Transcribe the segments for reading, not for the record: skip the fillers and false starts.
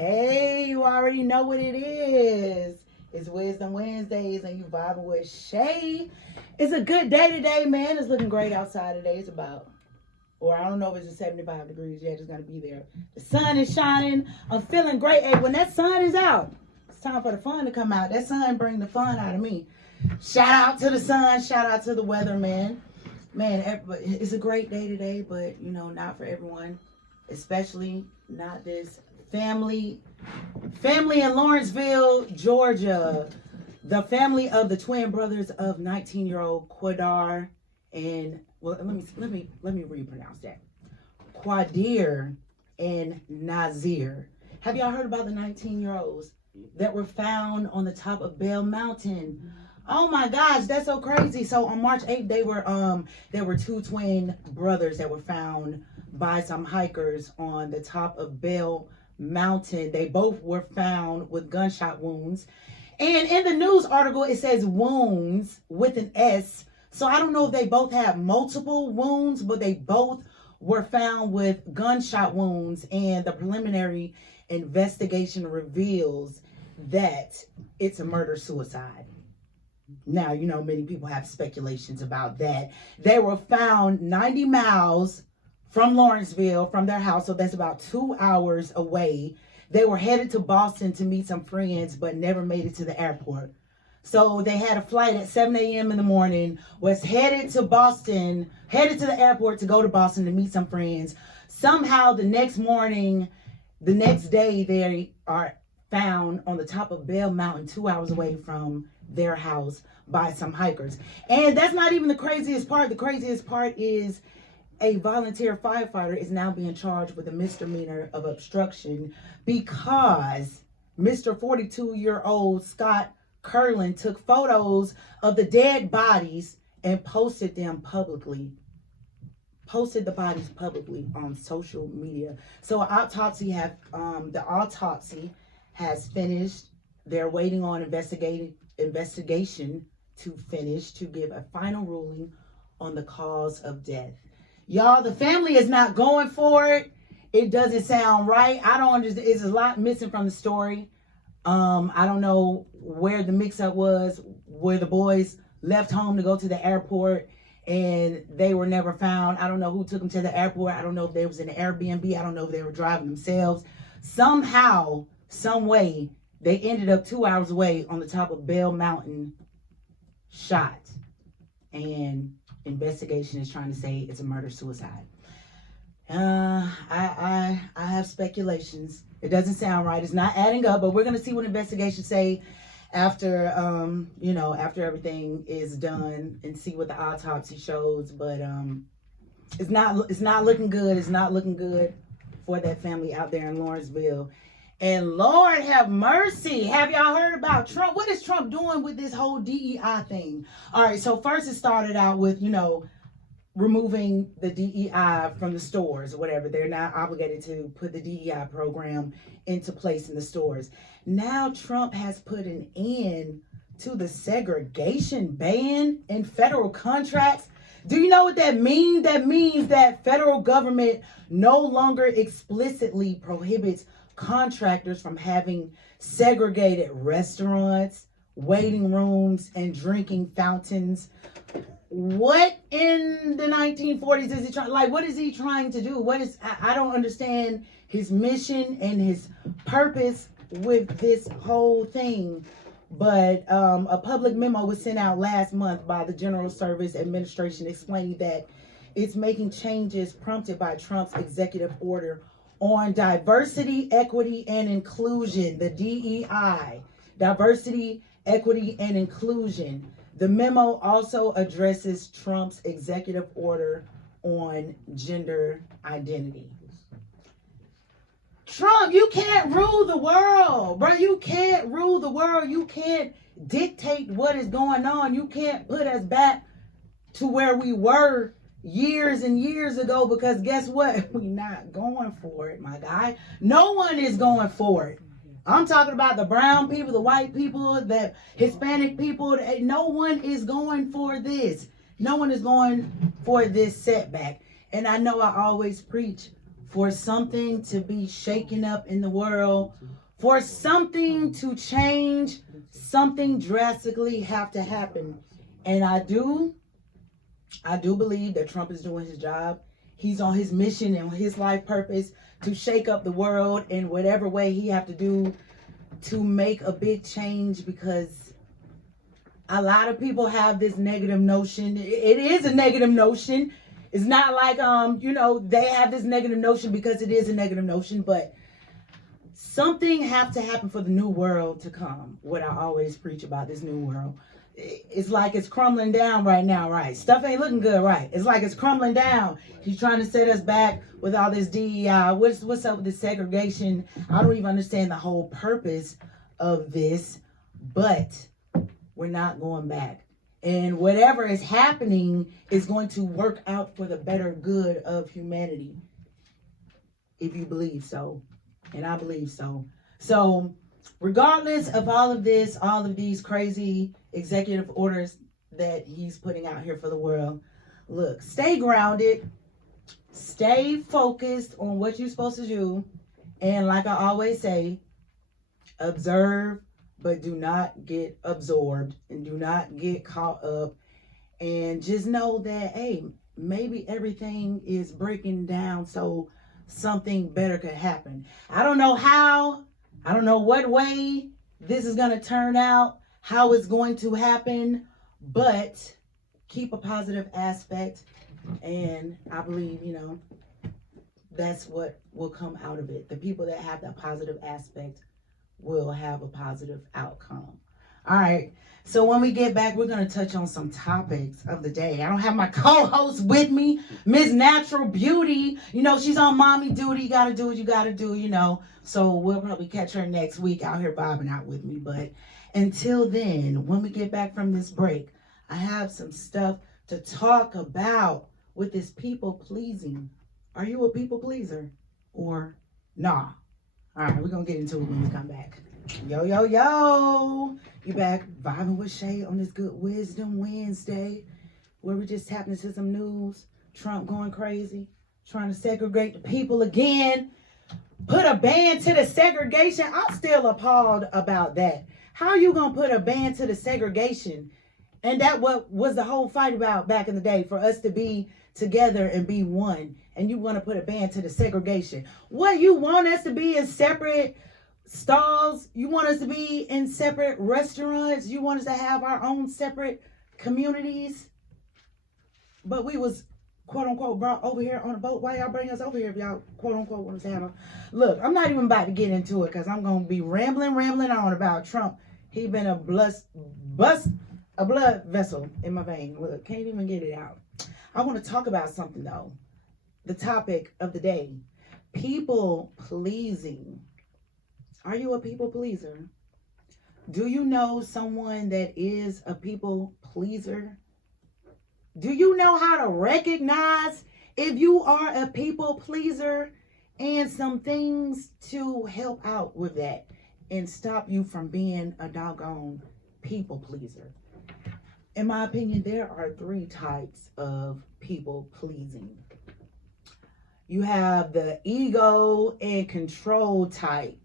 Hey, you already know what it is. It's Wisdom Wednesdays and you vibing with Shay. It's a good day today, man. It's looking great outside today. It's about, or I don't know if it's 75 degrees yet. It's going to be there. The sun is shining. I'm feeling great. Hey, when that sun is out, it's time for the fun to come out. That sun bring the fun out of me. Shout out to the sun. Shout out to the weather, man. Man, it's a great day today, but, you know, not for everyone. Especially not this family in Lawrenceville, Georgia. The family of the twin brothers of 19-year-old Quadar and, well, let me repronounce that. Quadir and Nazir. Have y'all heard about the 19-year-olds that were found on the top of Bell Mountain? Oh my gosh, that's so crazy. So on March 8th, there were two twin brothers that were found by some hikers on the top of Bell Mountain. They both were found with gunshot wounds. And in the news article, it says wounds with an S. So I don't know if they both have multiple wounds, but they both were found with gunshot wounds. And the preliminary investigation reveals that it's a murder-suicide. Now, you know, many people have speculations about that. They were found 90 miles from Lawrenceville, from their house, so that's about 2 hours away. They were headed to Boston to meet some friends, but never made it to the airport. So they had a flight at 7 a.m. in the morning, was headed to Boston, headed to the airport to go to Boston to meet some friends. Somehow the next morning, the next day, they are found on the top of Bell Mountain, 2 hours away from their house by some hikers. And that's not even the craziest part. The craziest part is a volunteer firefighter is now being charged with a misdemeanor of obstruction because Mr. 42-year-old Scott Curlin took photos of the dead bodies and posted them publicly. Posted the bodies publicly on social media. So the autopsy has finished. They're waiting on investigation to finish to give a final ruling on the cause of death. Y'all, the family is not going for it. It doesn't sound right. I don't understand. There's a lot missing from the story. I don't know where the mix-up was, where the boys left home to go to the airport and they were never found. I don't know who took them to the airport. I don't know if they was in an Airbnb. I don't know if they were driving themselves. Somehow, some way, they ended up 2 hours away on the top of Bell Mountain, shot. And investigation is trying to say it's a murder-suicide. I have speculations. It doesn't sound right. It's not adding up, but we're going to see what investigations say after, after everything is done and see what the autopsy shows. But it's not looking good. It's not looking good for that family out there in Lawrenceville. And Lord have mercy. Have y'all heard about Trump? What is Trump doing with this whole DEI thing? All right, so first it started out with, removing the DEI from the stores or whatever. They're not obligated to put the DEI program into place in the stores. Now Trump has put an end to the segregation ban in federal contracts. Do you know what that means? That means that federal government no longer explicitly prohibits contractors from having segregated restaurants, waiting rooms, and drinking fountains. What in the 1940s is he trying? Like, what is he trying to do? I don't understand his mission and his purpose with this whole thing. But a public memo was sent out last month by the General Service Administration explaining that it's making changes prompted by Trump's executive order on diversity, equity, and inclusion, the DEI, diversity, equity, and inclusion. The memo also addresses Trump's executive order on gender identity. Trump, you can't rule the world, bro. You can't rule the world. You can't dictate what is going on. You can't put us back to where we were years and years ago, because guess what? We're not going for it, my guy. No one is going for it. I'm talking about the brown people, the white people, the Hispanic people. No one is going for this. No one is going for this setback. And I know I always preach for something to be shaken up in the world, for something to change, something drastically have to happen. And I do believe that Trump is doing his job. He's on his mission and his life purpose to shake up the world in whatever way he have to do to make a big change, because a lot of people have this negative notion. It is a negative notion. It's not like, they have this negative notion because it is a negative notion, but something have to happen for the new world to come. What I always preach about this new world. It's like it's crumbling down right now, right? Stuff ain't looking good, right? It's like it's crumbling down. He's trying to set us back with all this DEI. What's up with this segregation? I don't even understand the whole purpose of this, but we're not going back. And whatever is happening is going to work out for the better good of humanity, if you believe so. And I believe so. So regardless of all of this, all of these crazy executive orders that he's putting out here for the world, look, stay grounded, stay focused on what you're supposed to do. And like I always say, observe, but do not get absorbed and do not get caught up. And just know that, hey, maybe everything is breaking down so something better could happen. I don't know how, I don't know what way this is going to turn out, how it's going to happen, but keep a positive aspect. And I believe, that's what will come out of it. The people that have that positive aspect will have a positive outcome. All right. So when we get back, we're going to touch on some topics of the day. I don't have my co-host with me, Miss Natural Beauty. She's on mommy duty. You got to do what you got to do, So we'll probably catch her next week out here bobbing out with me. But until then, when we get back from this break, I have some stuff to talk about with this people pleasing. Are you a people pleaser or nah? All right, we're going to get into it when we come back. Yo, yo, yo. You back vibing with Shay on this Good Wisdom Wednesday, where we just tapping into some news. Trump going crazy, trying to segregate the people again. Put a ban to the segregation. I'm still appalled about that. How are you going to put a ban to the segregation? And that what was the whole fight about back in the day, for us to be together and be one. And you want to put a ban to the segregation. What, you want us to be in separate stalls? You want us to be in separate restaurants? You want us to have our own separate communities? But we was, quote unquote, brought over here on a boat. Why y'all bring us over here if y'all, quote unquote, want us to have a... Look, I'm not even about to get into it because I'm going to be rambling on about Trump. He been a blood vessel in my vein. Look, can't even get it out. I want to talk about something though. The topic of the day, people pleasing. Are you a people pleaser? Do you know someone that is a people pleaser? Do you know how to recognize if you are a people pleaser, and some things to help out with that and stop you from being a doggone people pleaser? In my opinion, there are 3 types of people pleasing. You have the ego and control type.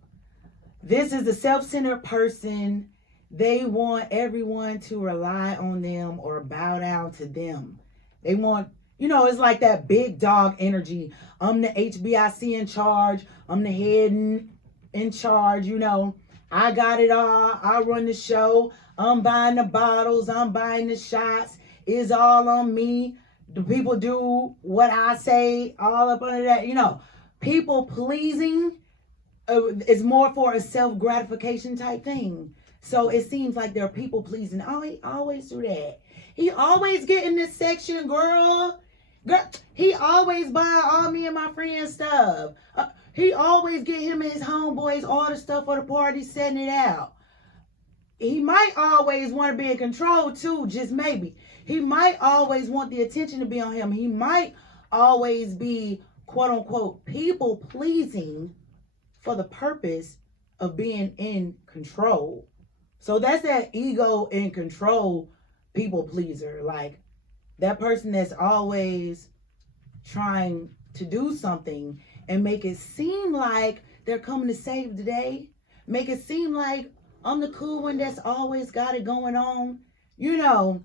This is the self-centered person. They want everyone to rely on them or bow down to them. They want, it's like that big dog energy. I'm the HBIC in charge. I'm the head in charge. I got it all. I run the show. I'm buying the bottles. I'm buying the shots. It's all on me. The people do what I say, all up under that. People pleasing is more for a self-gratification type thing. So it seems like they're people pleasing. Oh, he always do that. He always get in this section, girl. He always buy all me and my friends stuff. He always get him and his homeboys all the stuff for the party, setting it out. He might always want to be in control too, just maybe. He might always want the attention to be on him. He might always be, quote unquote, people pleasing for the purpose of being in control. So that's that ego and control people pleaser. Like that person that's always trying to do something and make it seem like they're coming to save the day. Make it seem like I'm the cool one that's always got it going on. You know,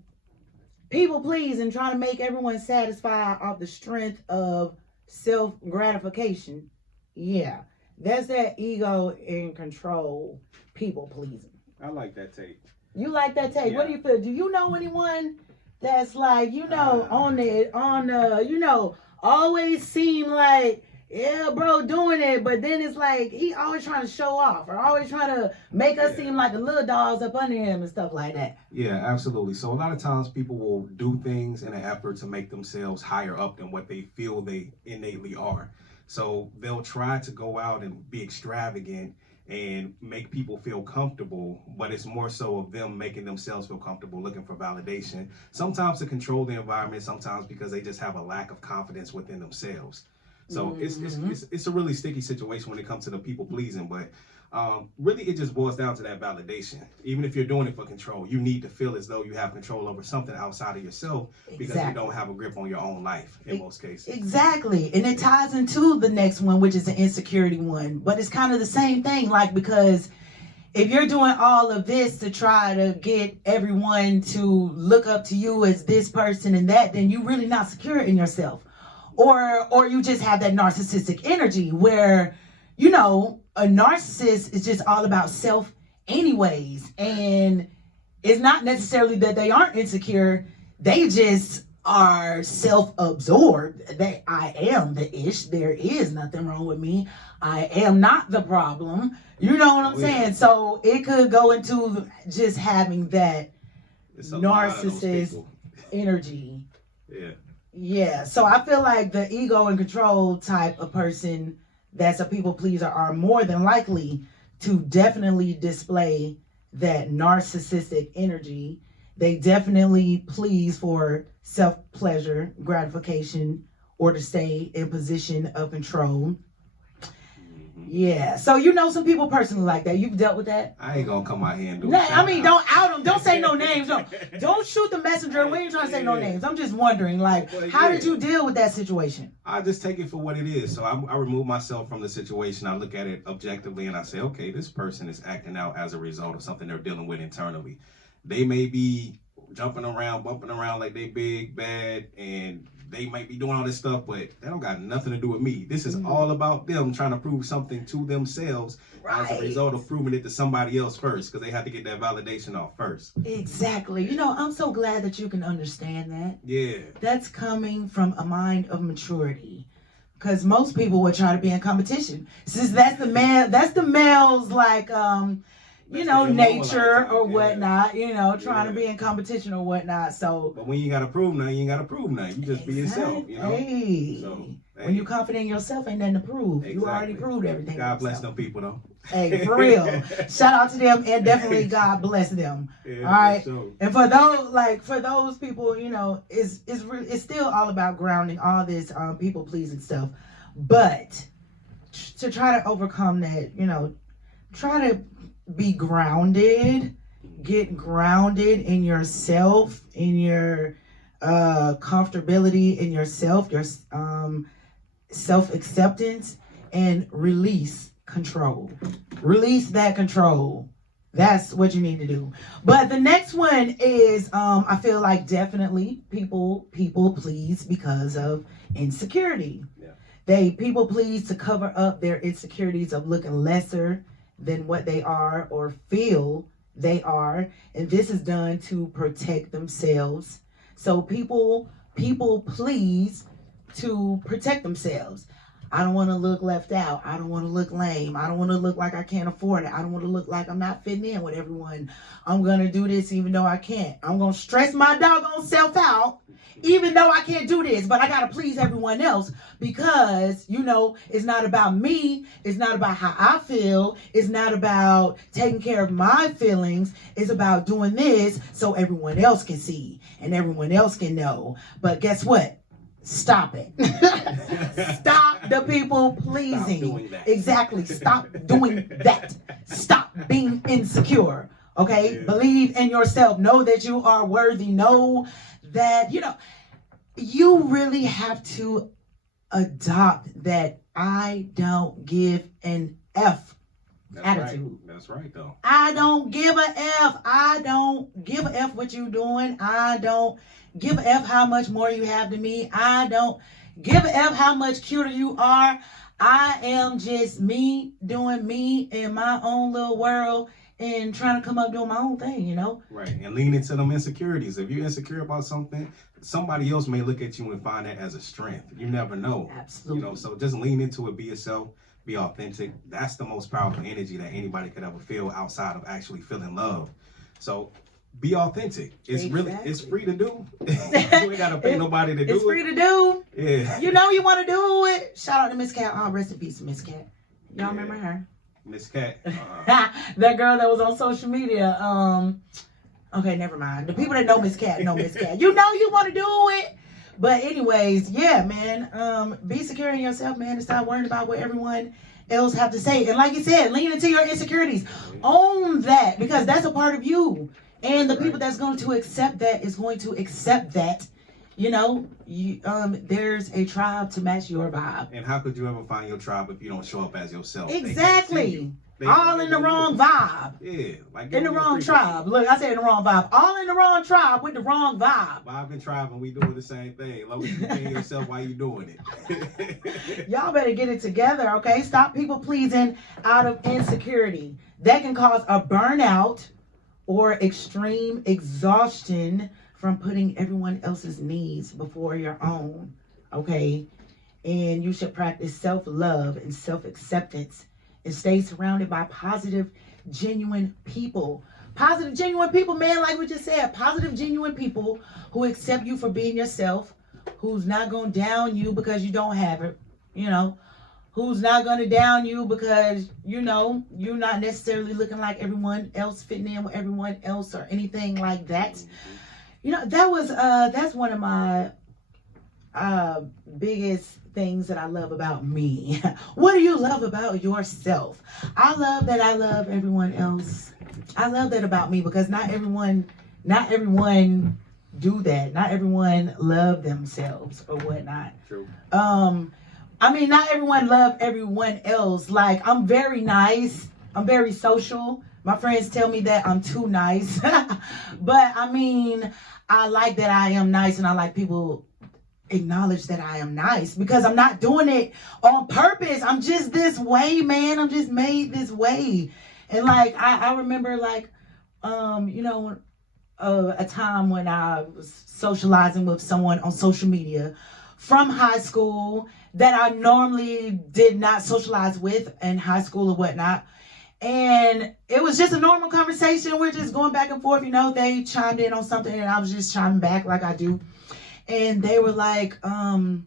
people please and trying to make everyone satisfied off the strength of self gratification. Yeah, that's that ego and control, people pleasing. I like that take. You like that take? Yeah. What do you feel? Do you know anyone that's like, always seem like, yeah, bro, doing it, but then it's like he always trying to show off or always trying to make us seem like the little dogs up under him and stuff like that? Yeah, absolutely. So a lot of times people will do things in an effort to make themselves higher up than what they feel they innately are. So they'll try to go out and be extravagant and make people feel comfortable, but it's more so of them making themselves feel comfortable, looking for validation, sometimes to control the environment, sometimes because they just have a lack of confidence within themselves. So it's a really sticky situation when it comes to the people pleasing, but really it just boils down to that validation. Even if you're doing it for control, you need to feel as though you have control over something outside of yourself because you don't have a grip on your own life in most cases. Exactly. And it ties into the next one, which is the insecurity one. But it's kind of the same thing, like, because if you're doing all of this to try to get everyone to look up to you as this person and that, then you're really not secure in yourself. Or you just have that narcissistic energy where, a narcissist is just all about self anyways. And it's not necessarily that they aren't insecure. They just are self-absorbed. I am the ish. There is nothing wrong with me. I am not the problem. You know what I'm saying? So it could go into just having that narcissist energy. Yeah. Yeah, so I feel like the ego and control type of person that's a people pleaser are more than likely to definitely display that narcissistic energy. They definitely please for self-pleasure, gratification, or to stay in position of control. Yeah, so some people personally like that. You've dealt with that? I ain't gonna come out here and do it. Don't out them. Don't say no names. Don't shoot the messenger. We ain't trying to say no names. I'm just wondering, how did you deal with that situation? I just take it for what it is. So I remove myself from the situation. I look at it objectively and I say, okay, this person is acting out as a result of something they're dealing with internally. They may be jumping around, bumping around like they big, bad, and they might be doing all this stuff, but that don't got nothing to do with me. This is all about them trying to prove something to themselves as a result of proving it to somebody else first, because they have to get that validation off first. Exactly. I'm so glad that you can understand that. Yeah. That's coming from a mind of maturity. Because most people would try to be in competition. Since that's the male's nature or whatnot, trying to be in competition or whatnot. So, but when you gotta prove nothing, you ain't gotta prove nothing. You just be yourself, Hey. When you confident in yourself, ain't nothing to prove. Exactly. You already proved everything. God bless them people though. Hey, for real. Shout out to them, and definitely God bless them. Yeah, all right. Sure. And for those people, it's still all about grounding, all this people pleasing stuff. But to try to overcome that, try to be grounded, get grounded in yourself, in your comfortability in yourself, your self-acceptance, and release control. Release that control. That's what you need to do. But the next one is, I feel like definitely people please because of insecurity. Yeah. They people please to cover up their insecurities of looking lesser than what they are or feel they are. And this is done to protect themselves. So people please to protect themselves. I don't want to look left out. I don't want to look lame. I don't want to look like I can't afford it. I don't want to look like I'm not fitting in with everyone. I'm going to do this even though I can't. I'm going to stress my doggone self out even though I can't do this. But I got to please everyone else because, it's not about me. It's not about how I feel. It's not about taking care of my feelings. It's about doing this so everyone else can see and everyone else can know. But guess what? Stop it. Stop the people pleasing. Stop doing that. Exactly. Stop doing that. Stop being insecure. Okay? Yeah. Believe in yourself. Know that you are worthy. Know that, you really have to adopt that I don't give an F That's attitude. Right. That's right, though. I don't give a F. I don't give a F what you doing. I don't give a F how much more you have than me. I don't give a F how much cuter you are. I am just me doing me in my own little world and trying to come up doing my own thing, you know? Right. And lean into them insecurities. If you're insecure about something, somebody else may look at you and find that as a strength. You never know. Absolutely. You know, so just lean into it, be yourself, be authentic. That's the most powerful energy that anybody could ever feel outside of actually feeling love. So be authentic. It's Exactly. it's free to do. You ain't gotta pay nobody to do it. It's free to do. Yeah. You know you want to do it. Shout out to Miss Cat. Oh, rest in peace, Miss Cat. Y'all remember her? Miss Cat. That girl that was on social media. Okay, never mind. The people that know Miss Cat know Miss Cat. You know you want to do it. But anyways, yeah, man. Be secure in yourself, man, and stop worrying about what everyone else have to say. And like you said, lean into your insecurities. Own that, because that's a part of you. And the people that's going to accept that is going to accept that. You know, there's a tribe to match your vibe. And how could you ever find your tribe if you don't show up as yourself? Exactly. All in the wrong vibe. Yeah. Like In the wrong tribe. Look, I said in the wrong vibe. All in the wrong tribe with the wrong vibe. Vibe and tribe, and we doing the same thing. As long as you pay yourself while you doing it. Y'all better get it together, okay? Stop people pleasing out of insecurity. That can cause a burnout or extreme exhaustion from putting everyone else's needs before your own, okay? And you should practice self-love and self-acceptance and stay surrounded by positive, genuine people. Positive, genuine people, man, like we just said. Positive, genuine people who accept you for being yourself, who's not going to down you because you don't have it, you know, who's not going to down you because, you know, you're not necessarily looking like everyone else, fitting in with everyone else or anything like that. You know, that's one of my biggest things that I love about me. What do you love about yourself? I love that I love everyone else. I love that about me, because not everyone do that. Not everyone love themselves or whatnot. True. I mean, not everyone love everyone else. Like, I'm very nice. I'm very social. My friends tell me that I'm too nice. But I mean, I like that I am nice, and I like people acknowledge that I am nice, because I'm not doing it on purpose. I'm just this way, man. I'm just made this way. And like, I remember like, you know, a time when I was socializing with someone on social media from high school that I normally did not socialize with in high school or whatnot. And it was just a normal conversation. We're just going back and forth. You know, they chimed in on something and I was just chiming back like I do. And they were like, I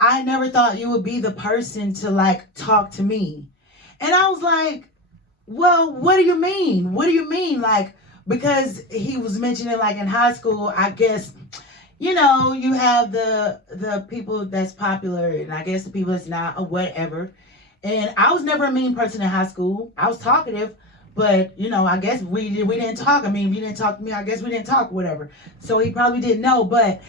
never thought you would be the person to like talk to me. And I was like, well, what do you mean? What do you mean? Like, because he was mentioning like in high school, I guess, you know, you have the people that's popular and I guess the people that's not or whatever. And I was never a mean person in high school. I was talkative, but you know, I guess we didn't talk. I mean, if you didn't talk to me, I guess we didn't talk, whatever. So he probably didn't know, but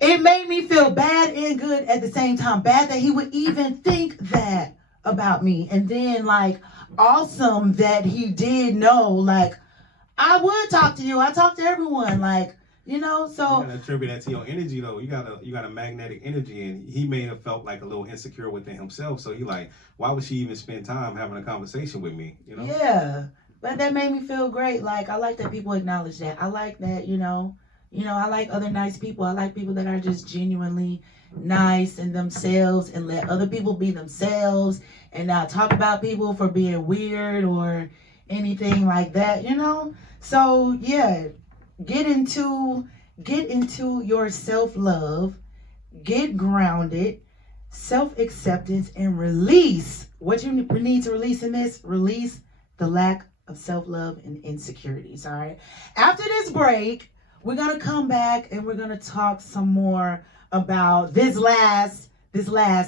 it made me feel bad and good at the same time. Bad that he would even think that about me. And then like awesome that he did know, like, I would talk to you. I talk to everyone, like, you know, so. You gotta attribute that to your energy though. You got a magnetic energy, and he may have felt like a little insecure within himself. So he like, why would she even spend time having a conversation with me? You know? Yeah. But that made me feel great. Like, I like that people acknowledge that. I like that, you know, I like other nice people. I like people that are just genuinely nice in themselves and let other people be themselves and not talk about people for being weird or anything like that, you know? So yeah, get into your self-love, get grounded, self-acceptance, and release what you need to release in this. Release the lack of self-love and insecurities. All right. After this break, we're gonna come back and we're gonna talk some more about this last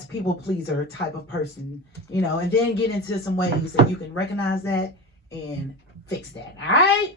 people pleaser type of person, you know, and then get into some ways that you can recognize that and fix that. All right.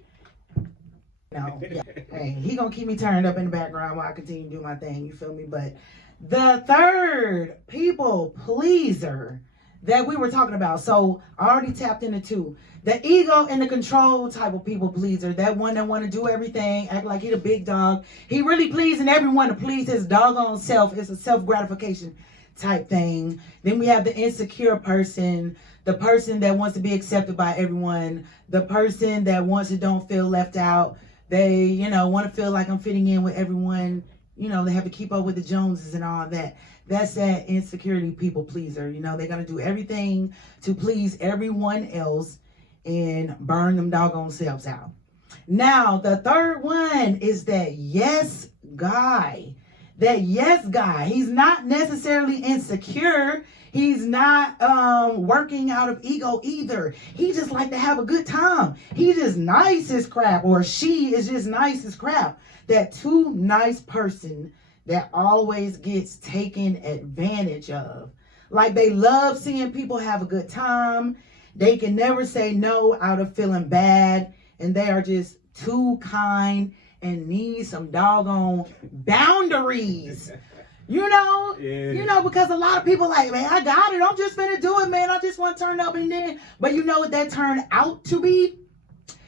No, yeah. Hey, he gonna keep me turned up in the background while I continue to do my thing. You feel me? But The third people pleaser that we were talking about. So I already tapped into two. The ego and the control type of people pleaser. That one that want to do everything, act like he the big dog. He really pleasing everyone to please his doggone self. It's a self-gratification type thing. Then we have the insecure person. The person that wants to be accepted by everyone. The person that wants to don't feel left out. They, want to feel like I'm fitting in with everyone. They have to keep up with the Joneses and all that. That's that insecurity people pleaser. They're going to do everything to please everyone else and burn them doggone selves out. Now, the third one is that yes guy. That yes guy. He's not necessarily insecure. He's not working out of ego either. He just like to have a good time. He just nice as crap, or she is just nice as crap. That too nice person that always gets taken advantage of. Like they love seeing people have a good time. They can never say no out of feeling bad. And they are just too kind and need some doggone boundaries. Because a lot of people like, man, I got it. I'm just finna do it, man. I just want to turn up and then. But you know what that turned out to be?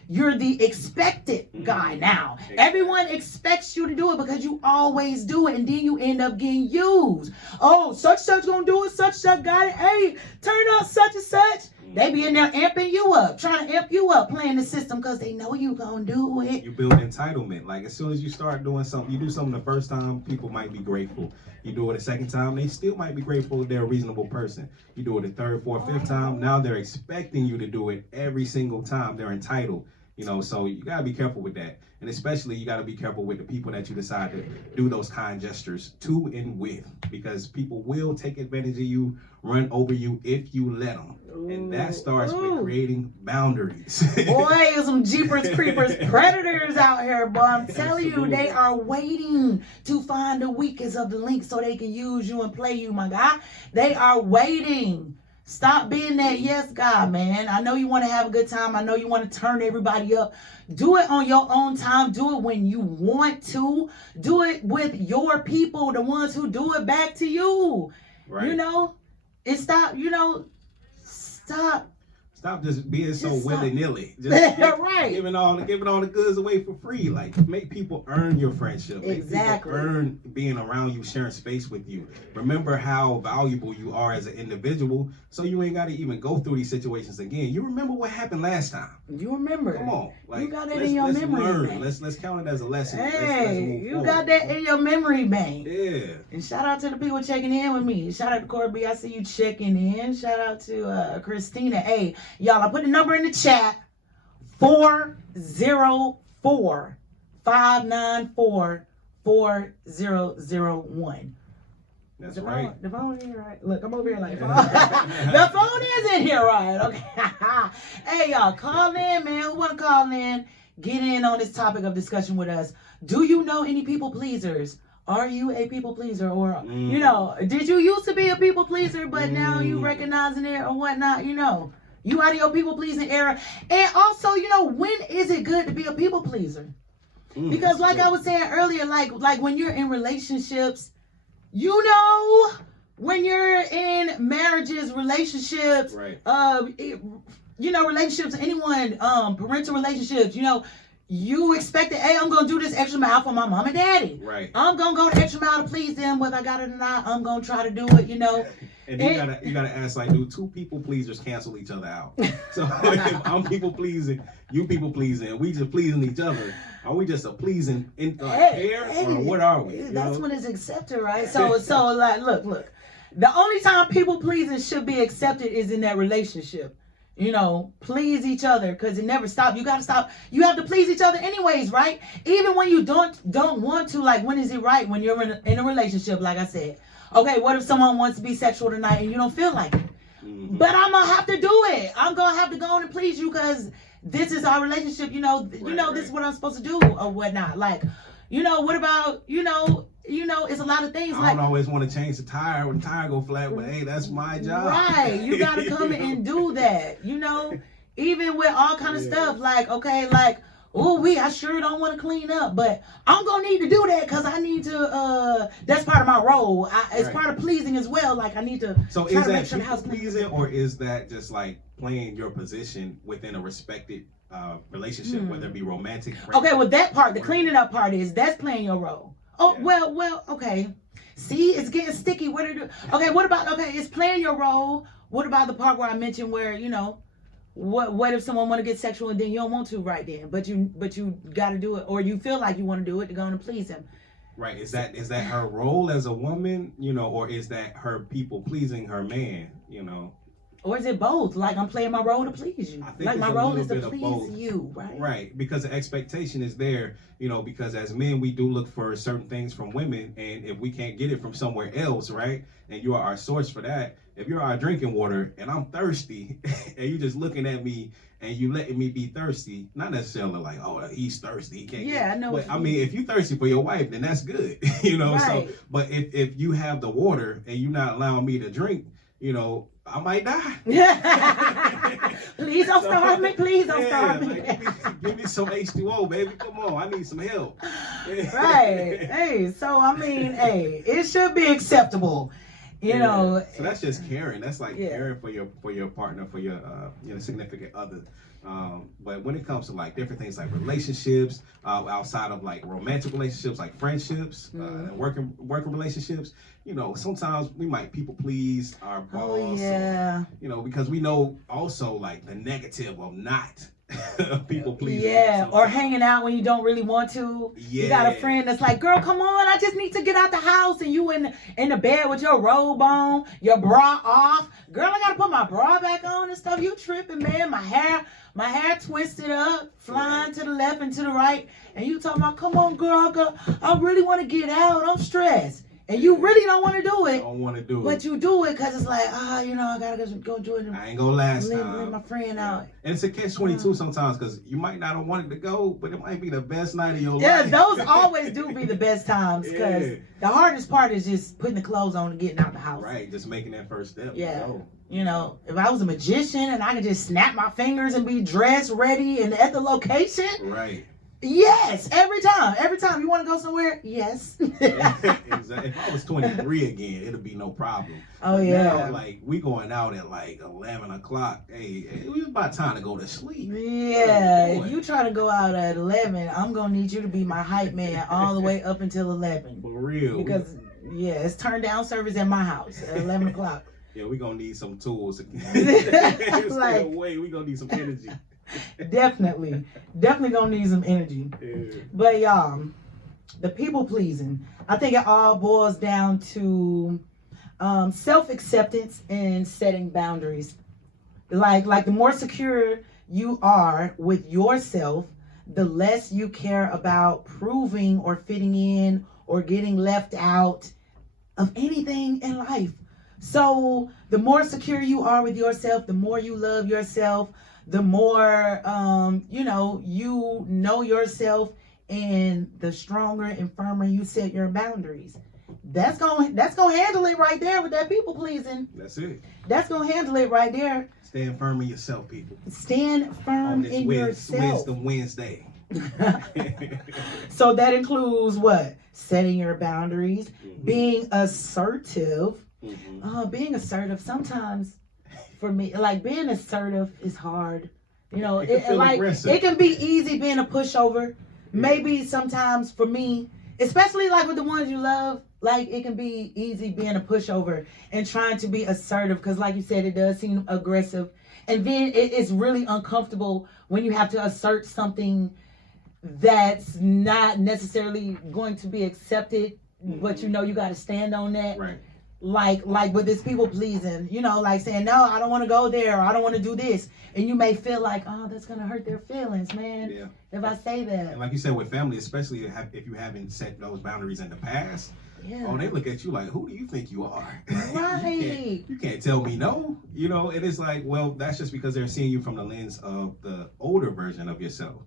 You're the expected guy now. Everyone expects you to do it because you always do it, and then you end up getting used. Oh, such gonna do it, such got it. Hey, turn up such and such. They be in there amping you up, trying to amp you up, playing the system because they know you gonna do it. You build entitlement. Like as soon as you start doing something, you do something the first time, people might be grateful. You do it a second time, they still might be grateful if they're a reasonable person. You do it a third, fourth, fifth time, now they're expecting you to do it every single time. They're entitled. So you got to be careful with that. And especially you got to be careful with the people that you decide to do those kind gestures to and with, because people will take advantage of you, run over you if you let them. And that starts with creating boundaries. Boy, some Jeepers Creepers predators out here, boy. I'm telling you, they are waiting to find the weakest of the link so they can use you and play you, my guy. They are waiting. Stop being that yes guy, man. I know you want to have a good time. I know you want to turn everybody up. Do it on your own time. Do it when you want to. Do it with your people, the ones who do it back to you. Right. And stop, stop. Stop just being so willy-nilly. Right. Giving all the goods away for free. Like, make people earn your friendship. Exactly. Make people earn being around you, sharing space with you. Remember how valuable you are as an individual, so you ain't got to even go through these situations again. You remember what happened last time. You remember. Come on. Like, you got that in your memory. Learn. Let's count it as a lesson. Hey, you got that in your memory bank. Yeah. And shout out to the people checking in with me. Shout out to Corby. I see you checking in. Shout out to Christina. Hey, y'all, I put the number in the chat. 404-594-4001. That's right. The phone is here, right? Look, I'm over here like, the phone is in here, right? Okay. Hey, y'all, call in, man. Who want to call in? Get in on this topic of discussion with us. Do you know any people pleasers? Are you a people pleaser? Or, did you used to be a people pleaser, but now you recognizing it or whatnot? You out of your people pleasing era. And also, when is it good to be a people pleaser? Because like I was saying earlier, like when you're in relationships, when you're in marriages, relationships, right. Relationships, anyone, parental relationships, you expect that, hey, I'm going to do this extra mile for my mom and daddy. Right. I'm going to go the extra mile to please them, whether I got it or not. I'm going to try to do it, And you gotta ask, like, do two people pleasers cancel each other out? So if I'm people pleasing, you people pleasing, and we just pleasing each other, are we just a pleasing pair, or what are we? That's when it's accepted, right? So like, look. The only time people pleasing should be accepted is in that relationship. Please each other, because it never stops. You got to stop. You have to please each other anyways, right? Even when you don't want to, like, when is it right? When you're in a relationship, like I said. Okay, what if someone wants to be sexual tonight and you don't feel like it? Mm-hmm. But I'm going to have to do it. I'm going to have to go on and please you because this is our relationship. This is what I'm supposed to do or whatnot. Like, what about, it's a lot of things. I don't always want to change the tire when the tire go flat, but hey, that's my job. Right. You got to come in and do that, even with all kind of stuff. Like, okay, like, oh, I sure don't want to clean up, but I'm gonna need to do that because I need to. That's part of my role. It's part of pleasing as well. Like I need to. So try is to that make sure the house pleasing, or is that just like playing your position within a respected relationship, whether it be romantic? Okay, well that part, the cleaning up part, that's playing your role. Oh well, okay. See, it's getting sticky. Okay, what about it's playing your role. What about the part where I mentioned where what if someone want to get sexual and then you don't want to right then, but you got to do it, or you feel like you want to do it to go and please him? Right. Is that her role as a woman, or is that her people pleasing her man, Or is it both? Like I'm playing my role to please you. I think like my role is to please you, right? Right, because the expectation is there, because as men we do look for certain things from women, and if we can't get it from somewhere else, right? And you are our source for that. If you're our drinking water and I'm thirsty and you just looking at me and you letting me be thirsty, not necessarily like, oh, he's thirsty, he can't I know. But I mean, if you thirsty for your wife, then that's good. Right. So but if you have the water and you're not allowing me to drink, I might die. Please don't starve me. Please don't starve me. Like, give me some H2O, baby. Come on, I need some help. Right. Hey, so I mean, it should be acceptable. So that's just caring. That's like caring for your partner, for your significant other. But when it comes to like different things like relationships, outside of like romantic relationships, like friendships, and working relationships, sometimes we might people please our boss. Or, because we know also like the negative of not people pleasing. Yeah, or hanging out when you don't really want to. Yeah. You got a friend that's like, girl, come on, I just need to get out the house, and you in the bed with your robe on, your bra off. Girl, I gotta put my bra back on and stuff. You tripping, man. My hair twisted up, flying to the left and to the right. And you talking about, come on, girl, I really want to get out. I'm stressed. And you really don't want to do it. Don't want to do it. But you do it because it's like, I gotta go do it. I ain't gonna last time. Let my friend out. And it's a catch-22 sometimes because you might not have wanted to go, but it might be the best night of your life. Yeah, those always do be the best times because the hardest part is just putting the clothes on and getting out the house. Right, just making that first step. Yeah. If I was a magician and I could just snap my fingers and be dressed, ready, and at the location. Right. Yes, every time. Every time. You want to go somewhere? Yes. Exactly. If I was 23 again, it'll be no problem. Oh, but yeah. Now, like, we going out at like 11 o'clock. Hey, it was about time to go to sleep. Yeah. If you try to go out at 11, I'm going to need you to be my hype man all the way up until 11. For real. Because, it's turn down service at my house at 11 o'clock. Yeah, we're going to need some tools. Like, we're going to need some energy. Definitely gonna need some energy. But y'all, the people pleasing, I think it all boils down to self-acceptance and setting boundaries. Like the more secure you are with yourself, the less you care about proving or fitting in or getting left out of anything in life. So the more secure you are with yourself, the more you love yourself, the more you know yourself, and the stronger and firmer you set your boundaries. That's gonna handle it right there with that people pleasing. That's it. That's gonna handle it right there. Stand firm in yourself, people. Stand firm in yourself. Wisdom Wednesday. So that includes what? Setting your boundaries, being assertive. Being assertive sometimes. For me, like being assertive is hard. It can be easy being a pushover. Maybe sometimes for me, especially like with the ones you love, like it can be easy being a pushover and trying to be assertive because, like you said, it does seem aggressive. And then it's really uncomfortable when you have to assert something that's not necessarily going to be accepted, but you got to stand on that. Right. Like with this people pleasing, like saying, no, I don't want to go there, or I don't want to do this. And you may feel like, oh, that's going to hurt their feelings, man, if I say that. And like you said, with family, especially if you haven't set those boundaries in the past, they look at you like, who do you think you are? Right. you can't tell me no. And it's like, well, that's just because they're seeing you from the lens of the older version of yourself,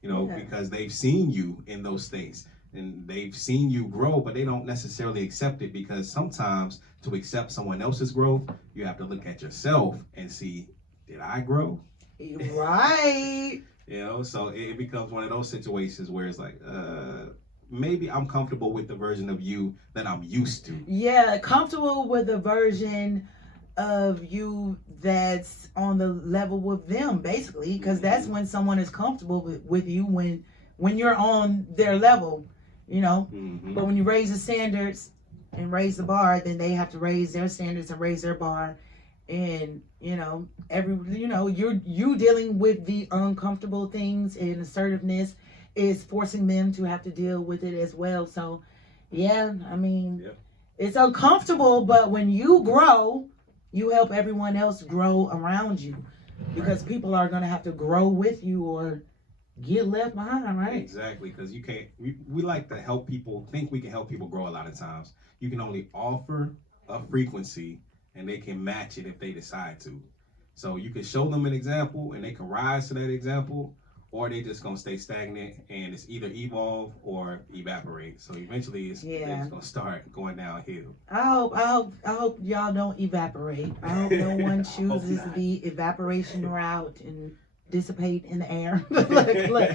because they've seen you in those states. And they've seen you grow, but they don't necessarily accept it, because sometimes to accept someone else's growth, you have to look at yourself and see, did I grow? Right. You know, so it becomes one of those situations where it's like, maybe I'm comfortable with the version of you that I'm used to. Yeah, comfortable with the version of you that's on the level with them, basically, because that's when someone is comfortable with you, when you're on their level, you know. But when you raise the standards and raise the bar, then they have to raise their standards and raise their bar. And you dealing with the uncomfortable things, and assertiveness is forcing them to have to deal with it as well. So yeah, I mean, Yep. It's uncomfortable, but when you grow, you help everyone else grow around you, because people are going to have to grow with you or get left behind, right? Exactly, because you can't. We like to help people. Think we can help people grow a lot of times. You can only offer a frequency, and they can match it if they decide to. So you can show them an example, and they can rise to that example, or they just gonna stay stagnant, and it's either evolve or evaporate. So eventually, they're just gonna start going downhill. I hope y'all don't evaporate. I hope no one chooses the evaporation route and dissipate in the air. look,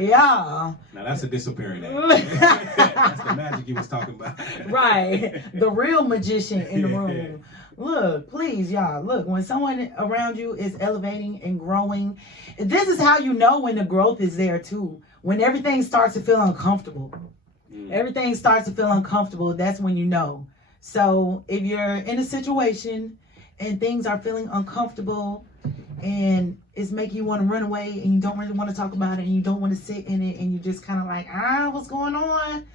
yeah. Now that's a disappearing act. That's the magic you was talking about. Right, the real magician in the room. Look, please, y'all. Look, when someone around you is elevating and growing, this is how you know when the growth is there too. When everything starts to feel uncomfortable. Everything starts to feel uncomfortable. That's when you know. So if you're in a situation and things are feeling uncomfortable and it's making you want to run away and you don't really want to talk about it and you don't want to sit in it and you just kind of like, what's going on?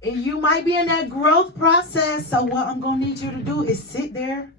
And you might be in that growth process. So what I'm going to need you to do is sit there,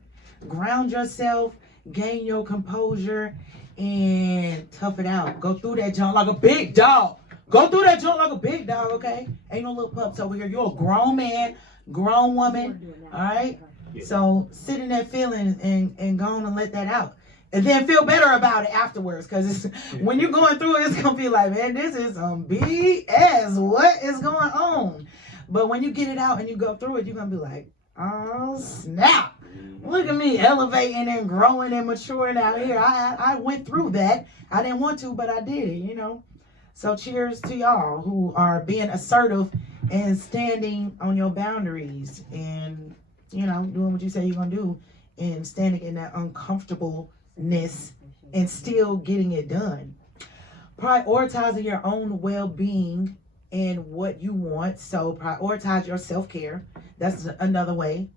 ground yourself, gain your composure, and tough it out. Go through that jump like a big dog. Go through that jump like a big dog, okay? Ain't no little pups over here. You're a grown man, grown woman, all right? So sit in that feeling and go on and let that out. And then feel better about it afterwards. Because when you're going through it, it's going to be like, man, this is some BS. What is going on? But when you get it out and you go through it, you're going to be like, oh, snap. Look at me elevating and growing and maturing out here. I went through that. I didn't want to, but I did, you know. So cheers to y'all who are being assertive and standing on your boundaries and, you know, doing what you say you're going to do and standing in that uncomfortableness and still getting it done. Prioritizing your own well-being and what you want. So prioritize your self-care. That's another way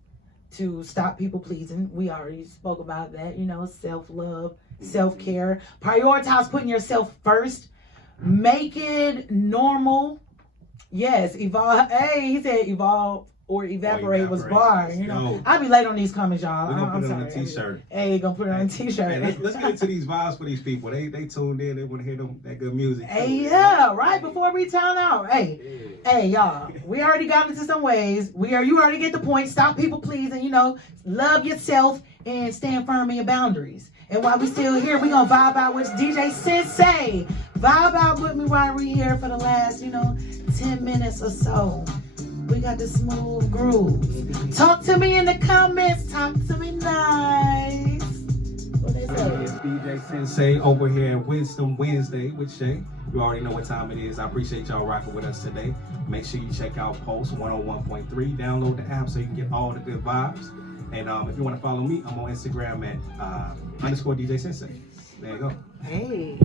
to stop people pleasing. We already spoke about that, you know, self-love, self-care. Prioritize putting yourself first. Make it normal. Yes, evolve. Hey, he said evolve or evaporate was bar. You know, I'll be late on these comments, y'all. We're gonna I'm put it sorry. on a t-shirt. Hey, gonna put it on a t-shirt. Hey, let's get into these vibes for these people. They tuned in. They want to hear that good music. Hey, yeah, right before we turn out. Hey, y'all. We already got into some ways. You already get the point. Stop people pleasing. You know, love yourself and stand firm in your boundaries. And while we still here, we gonna vibe out with DJ Sensei. Vibe out with me while we're here for the last, 10 minutes or so. We got the smooth groove. Talk to me in the comments. Talk to me nice. What they say? It's DJ Sensei over here at Wisdom Wednesday with Shay. You already know what time it is. I appreciate y'all rocking with us today. Make sure you check out Pulse 101.3. Download the app so you can get all the good vibes. And if you want to follow me, I'm on Instagram at _DJ Sensei. There you go. Hey.